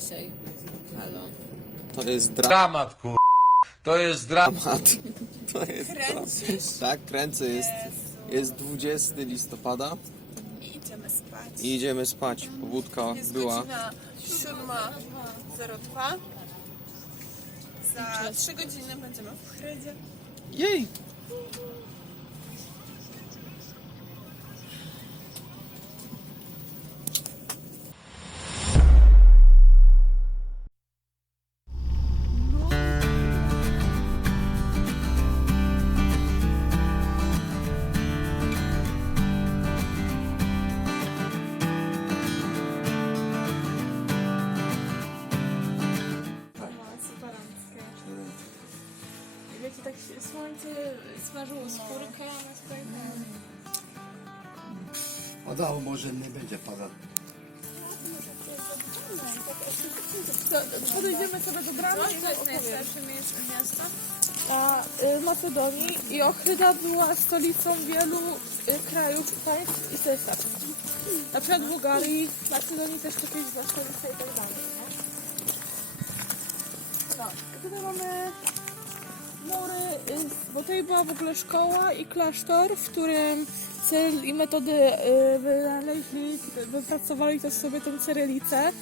dzisiaj. Halo. To jest dra- Dramat, kur... To jest dramat. dramat. To jest Kręcisz? Tak, kręcę. Jest, jest 20 listopada I idziemy spać. i idziemy spać. Pobudka Jest była. godzina 7.02. Za 3 godziny będziemy w Chrydzie. Jej! Smażyło skórkę, a nas tutaj Padało może nie będzie padać. To Podejdziemy sobie do bramy i To jest opowiem. najstarsze mie- miasto? A y, Macedonii i Ochryda była stolicą wielu y, krajów, państw i cesarstw. Na przykład Bułgarii, Macedonii też kiedyś była stolica i tak dalej. nie? No, i tutaj mamy mury, y, bo tutaj była w ogóle szkoła i klasztor, w którym cel i metody y, wynaleźli, wypracowali też sobie tę cyrylicę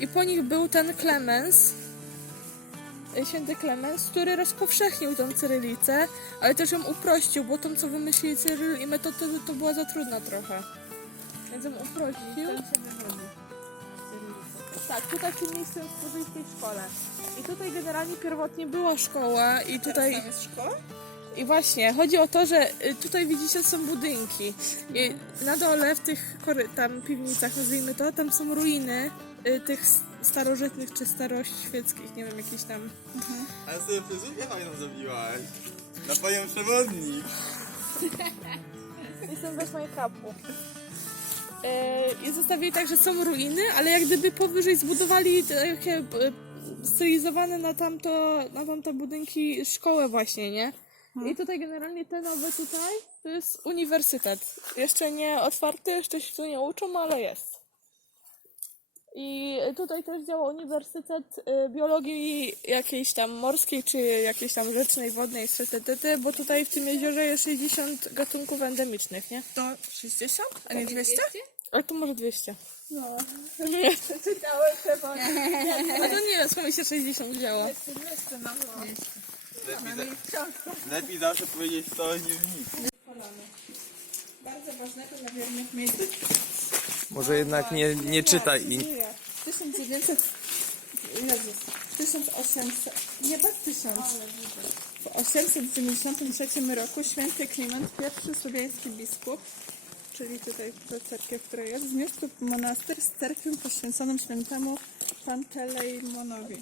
i po nich był ten Klemens, święty Klemens, który rozpowszechnił tą cyrylicę, ale też ją uprościł, bo tą, co wymyślili Cyryl i metod, to, to była za trudna trochę. Więc ją uprościł. Tak, tutaj w tym miejscu ją stworzyli w tej szkole. I tutaj generalnie pierwotnie była szkoła i tutaj... jest szkoła? I właśnie, chodzi o to, że y, tutaj widzicie są budynki. I na dole w tych kory- tam piwnicach, nazwijmy to, tam są ruiny y, tych starożytnych czy staroświeckich, nie wiem, jakieś tam Ale sobie fryzurkę fajną zrobiłaś. Na panią przewodnik. Jestem bez make-upu. E, I zostawili tak, że są ruiny, ale jak gdyby powyżej zbudowali takie e, stylizowane na tamto, na tamte budynki szkołę właśnie, nie? I tutaj generalnie te nowe tutaj to jest uniwersytet. Jeszcze nie otwarty, jeszcze się tu nie uczą, ale jest. I tutaj też działa Uniwersytet e, Biologii jakiejś tam morskiej, czy jakiejś tam rzecznej, wodnej, etc., bo tutaj w tym jeziorze jest 60 gatunków endemicznych, nie? To 60? A nie 200? Ale to może 200. No. Czytałem te A to nie wiem, skąd mi się 60 wzięło. Lepiej, za, lepiej zawsze powiedzieć to niż nic. Bardzo ważnego dla wiernych miejsc. Może jednak nie, nie czytaj i 1900... Jezus. 1800... Nie bez 1000. W 893 roku święty Kliment, pierwszy słowiański biskup, czyli tutaj ta cerkiew, która jest, zniósł tu monaster z cerkwią poświęconą świętemu Pantelejmonowi.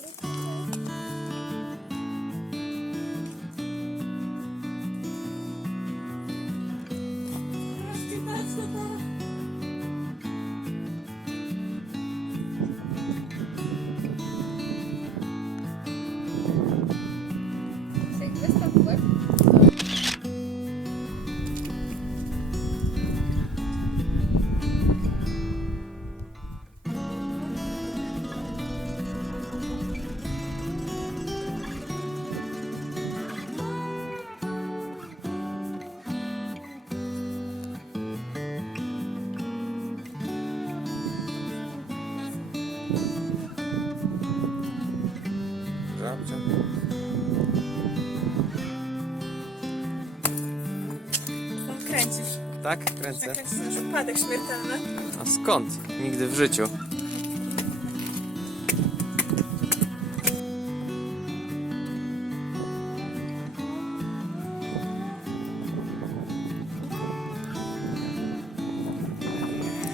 Tak, kręcę. Kręcisz wypadek śmiertelny. A skąd? Nigdy w życiu.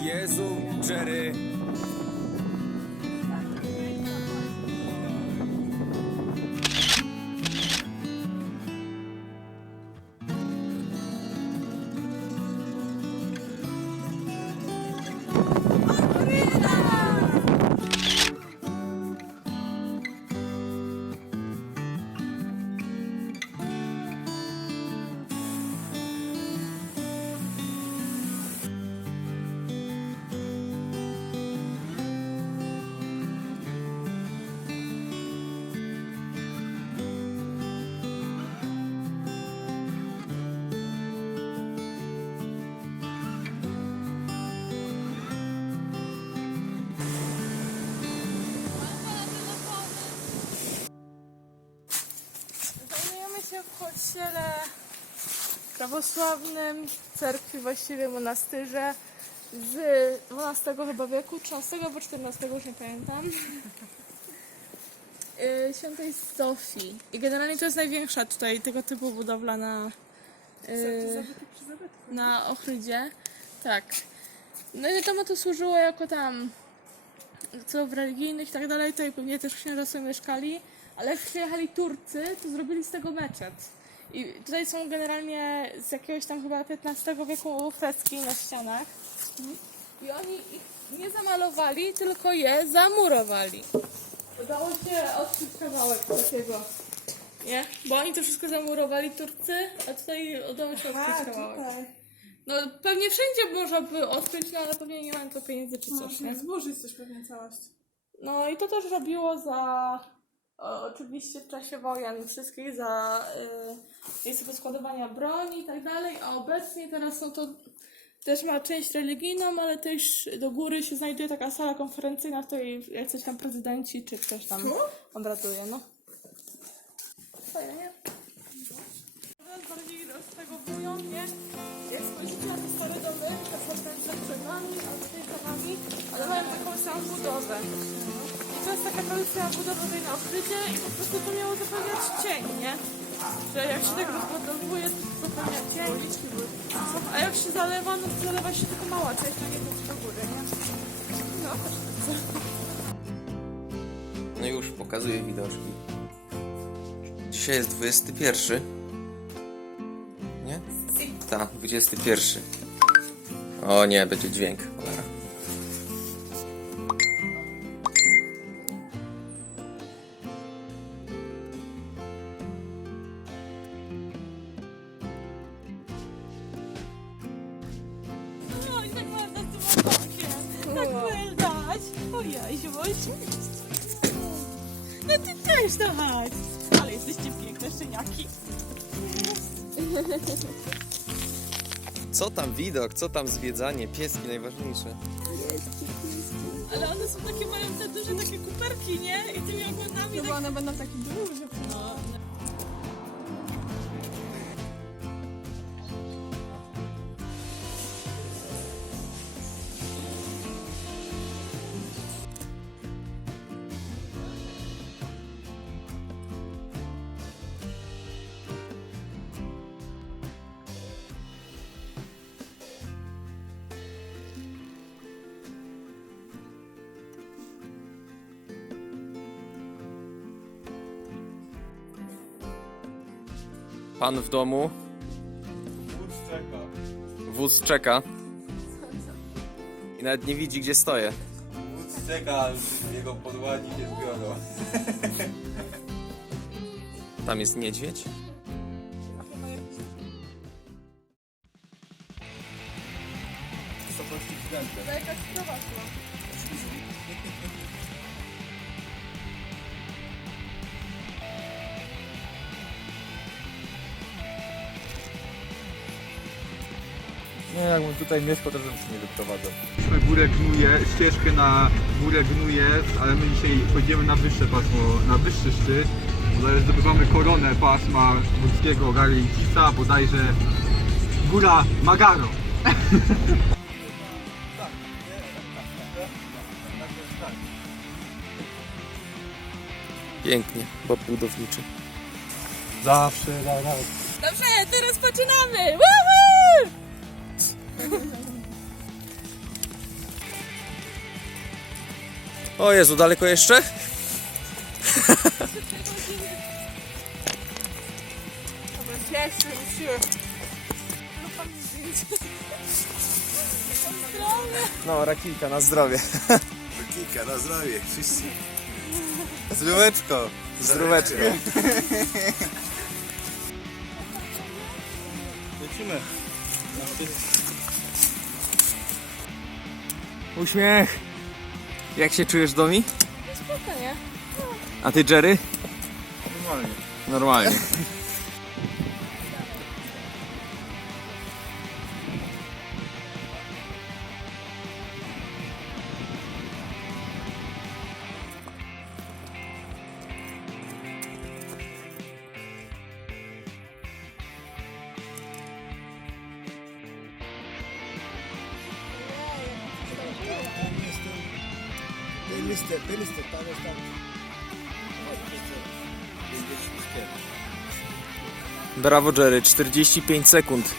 Jezu, Jerry. Kościele prawosławnym, cerkwi właściwie monastyrze z XII chyba wieku, XIII albo XIV, już nie pamiętam. Y, Świętej Zofii. I generalnie to jest największa tutaj tego typu budowla na, y, na Ochrydzie. Tak. No i wiadomo, to służyło jako tam celów religijnych i tak dalej, tutaj pewnie też księża sobie mieszkali, ale jak przyjechali Turcy, to zrobili z tego meczet. I tutaj są generalnie z jakiegoś tam chyba XV wieku freski na ścianach. I oni ich nie zamalowali, tylko je zamurowali. Udało się odkryć kawałek takiego. Nie? Bo oni to wszystko zamurowali Turcy, a tutaj udało się odkryć kawałek. No pewnie wszędzie można by odkryć, no ale pewnie nie mają to pieniędzy czy coś, nie? Zburzyć też pewnie całość. No i to też robiło za o, oczywiście w czasie wojen wszystkich za y, miejsce do składowania broni i tak dalej, a obecnie teraz no to też ma część religijną, ale też do góry się znajduje taka sala konferencyjna, w której jacyś tam prezydenci czy ktoś tam obraduje, no. Fajnie, nie? Teraz bardziej roztegowują, nie? Jak spojrzycie na te stare domy, te potem z drzewami, albo tejkowami, ale mają taką samą budowę. To jest taka tradycja budowy tej na Ochrydzie i po prostu to miało zapewniać cień, nie? Że jak się tak rozbudowuje, to zapewnia cień. A jak się zalewa, no to zalewa się tylko mała część, a nie do góry, nie? No, też. No już pokazuję widoczki. Dzisiaj jest 21. Nie? Tak, 21. O nie, będzie dźwięk. Szczeniaki. Co tam widok, co tam zwiedzanie, pieski najważniejsze. Ale one są takie, mają te duże takie kuperki, nie? I tymi ogonami No tak... bo one będą takie duże. No, Pan w domu, Wódz czeka. wódz czeka. I nawet nie widzi, gdzie stoję. Wódz czeka, jego podładzi się zbiorą. Tam jest niedźwiedź. Nie, jakbym tutaj mieszkał, to bym się nie wyprowadzał. Mieliśmy górę Gnuje, ścieżkę na górę Gnuje, ale my dzisiaj chodzimy na wyższe pasmo, na wyższy szczyt. Bodajże zdobywamy koronę pasma górskiego Garlitica, bodajże góra Magaro. Pięknie, Bob budowniczy. Zawsze, da. Dobrze, teraz poczynamy! Woohoo! O Jezu, daleko jeszcze? Cieszy się. No, rakijka na zdrowie. Kika, na zdrowie, wszyscy. Zdróweczko. Zdróweczko. Lecimy. Uśmiech. Jak się czujesz, Domi? Spoko, nie? A ty, Jerry? Normalnie. Normalnie. Tam jest tam. Brawo Jerry, 45 sekund.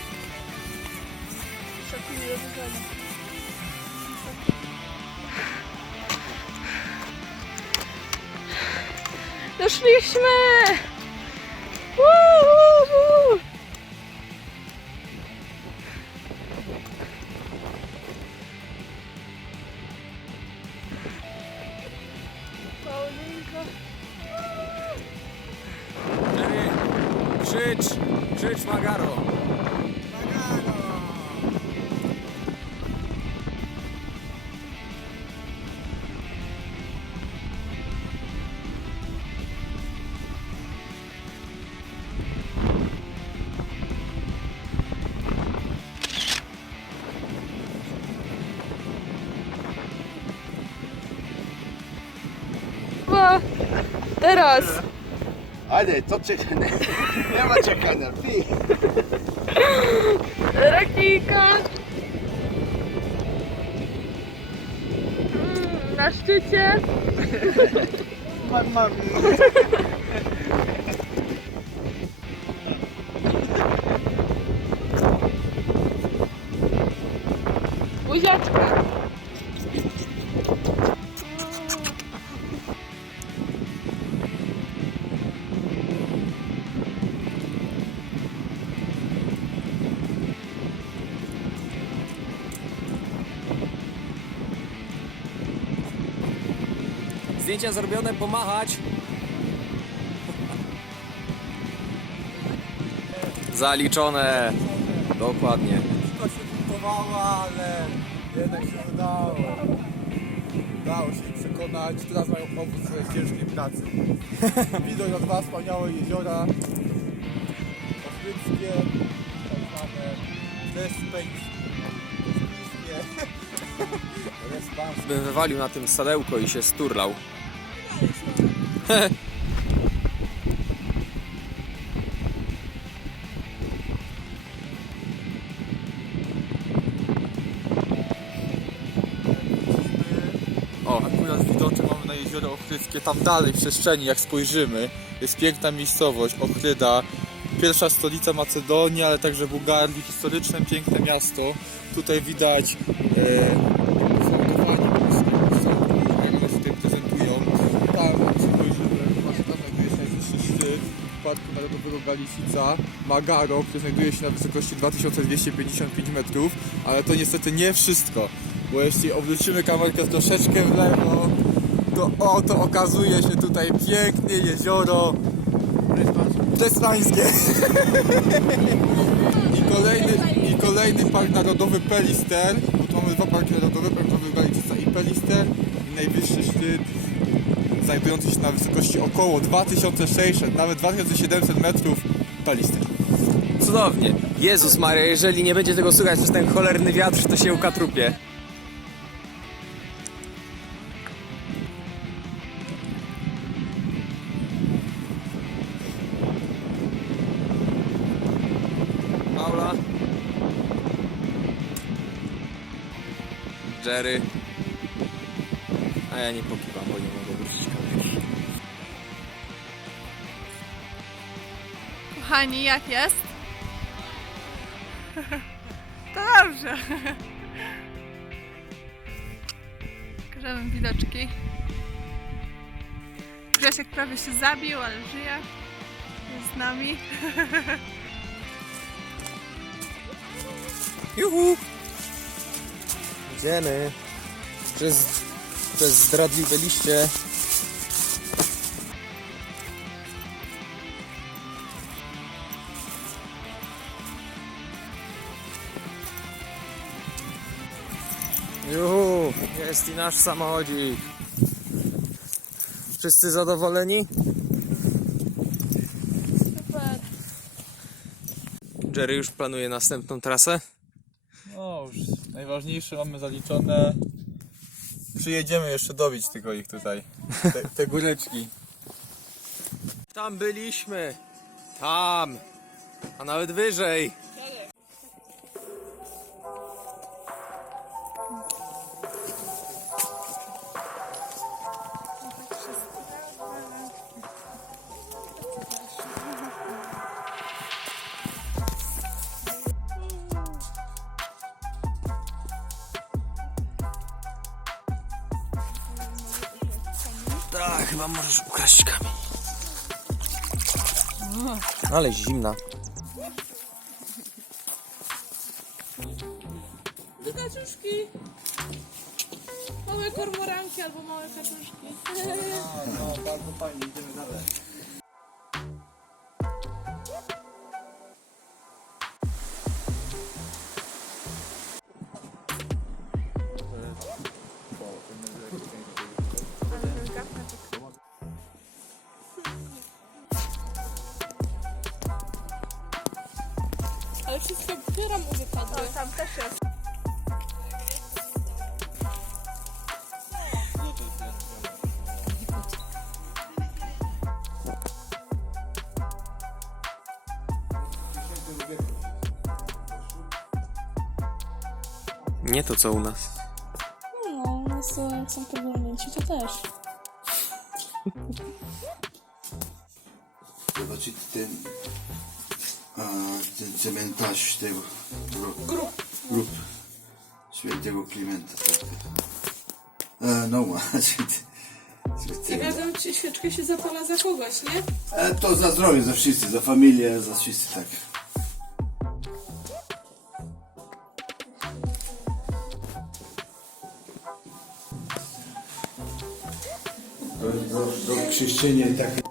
Doszliśmy! Teraz. Ale co czekania? Nie ma czekania, pi. Rakijka. Mm, Na szczycie. Mam, mam. Zdjęcia zrobione, pomachać. Zaliczone. Dokładnie. To się buntowała, ale jednak się udało. Udało się przekonać. Teraz mają powód swojej ciężkiej pracy. Widok na dwa wspaniałe jeziora. Ochryckie, tak zwane Despeńskie. Respans. Bym wywalił na tym sadełko i się sturlał. O, akurat widoczek mamy na jezioro Ochrydzkie, tam dalej w przestrzeni, jak spojrzymy, jest piękna miejscowość, Ochryda, pierwsza stolica Macedonii, ale także Bułgarii, historyczne, piękne miasto. Tutaj widać e, Parku Narodowego Galicica, Magaro, który znajduje się na wysokości 2255 metrów, ale to niestety nie wszystko, bo jeśli obrócimy kamerkę troszeczkę w lewo, to oto okazuje się tutaj pięknie jezioro Despańskie. I kolejny, I kolejny park narodowy Pelister, bo tu mamy dwa parki narodowe, Park Narodowy Galicica i Pelister i najwyższy szczyt znajdujący się na wysokości około 2600, nawet 2700 metrów Pelister. Cudownie. Jezus Maria, jeżeli nie będzie tego słychać przez ten cholerny wiatr, to się ukatrupie. Paula. Jerry. A ja nie pokiwam, bo nie Kochani, jak jest? To dobrze. Pokażemy widoczki. Grzesiek prawie się zabił, ale żyje. Jest z nami. Juhu! Idziemy przez, przez zdradliwe liście. Jest i nasz samochodzik. Wszyscy zadowoleni? Super. Jerry już planuje następną trasę. No już najważniejsze mamy zaliczone. Przyjedziemy jeszcze dobić tylko ich tutaj. Te, te góreczki. Tam byliśmy. Tam. A nawet wyżej. Ale zimna. Tu kaczuszki. Małe kormoranki albo małe kaczuszki. No, bardzo fajnie, idziemy dalej. Nie to co u nas. No, u nas to jak są powolnięci, to też. Zobaczyć ten, a, ten cementarz tego grup. grup świętego Klimenta. Tak. E, no, świętego. Ciekawe, czy świeczkę się zapala za kogoś, nie? E, to za zdrowie, za wszyscy, za familię, za wszyscy, tak. Do, do, do krzyszczenia takie.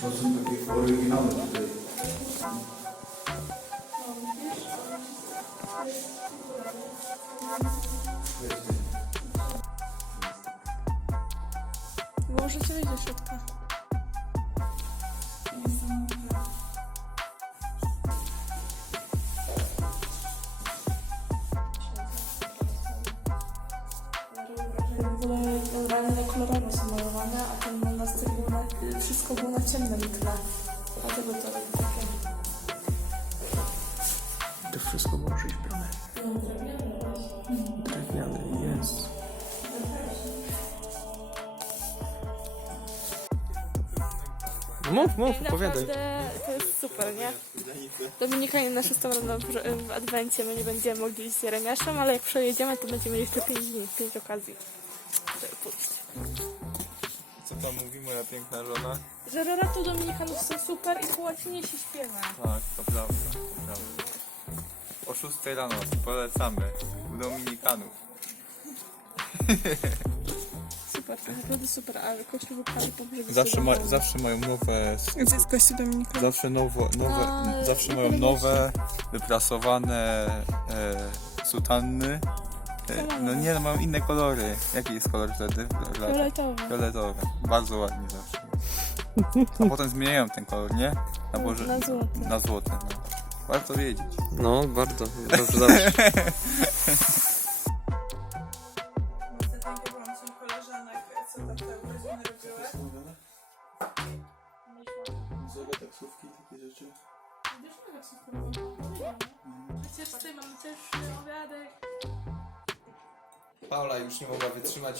To są takie oryginały tutaj. Możecie wejść do środka. Wszystko było na ciemnym tle. Dlatego to robi takie... To wszystko może iść bramy. Drewniany jest. Mów, mów, opowiadaj. Naprawdę to jest super, nie? Dominikanie nasze są rano w, w Adwencie, my nie będziemy mogli iść z Jeremiaszem, ale jak przejedziemy, to będziemy mieli jeszcze 5 dni, 5 okazji. Co mówi moja piękna żona? Że roratu Dominikanów są super i po łacinie się śpiewa. Tak, to prawda, to prawda. O 6 rano polecamy u Dominikanów. Super, to naprawdę super, ale kościół wypali po brzegu. Zawsze, ma, zawsze mają nowe, Gdzie jest kościół Dominika? zawsze nowo, nowe, A, zawsze mają nowe, wyprasowane e, sutanny. E, no nie, no mają inne kolory. Jaki jest kolor wtedy? Fioletowy. Fioletowe. Bardzo ładnie zawsze. A potem zmieniają ten kolor, nie? Na, Boże, Na złoty. Na złoty, no. Warto wiedzieć. No, bardzo. Dobrze, dobrze.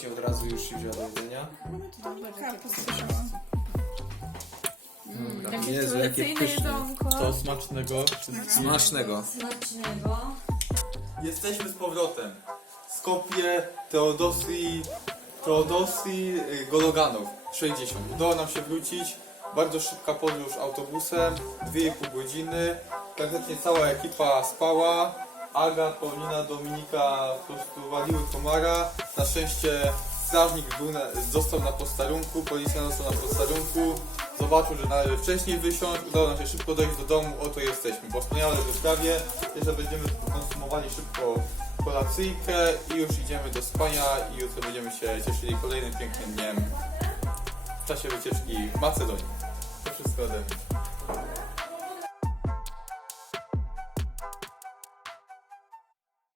Wytrzymać i od razu już się wzięła do jedzenia. Jezu, jakie pyszne. To smacznego. Smacznego. Jesteśmy z powrotem. Skopie, Teodosii, Teodosii, y, Gologanów. 60. Udało nam się wrócić. Bardzo szybka podróż autobusem. 2,5 godziny. Praktycznie cała ekipa spała. Aga, Paulina, Dominika po prostu waliły komara. Na szczęście strażnik był na, został na posterunku, policja został na posterunku. Zobaczył, że należy wcześniej wysiąść. Udało nam się szybko dojść do domu. Oto jesteśmy. Po wspaniałej wyprawie. Jeszcze będziemy konsumowali szybko kolacyjkę i już idziemy do spania i jutro będziemy się cieszyli kolejnym pięknym dniem w czasie wycieczki w Macedonii. To wszystko ode mnie.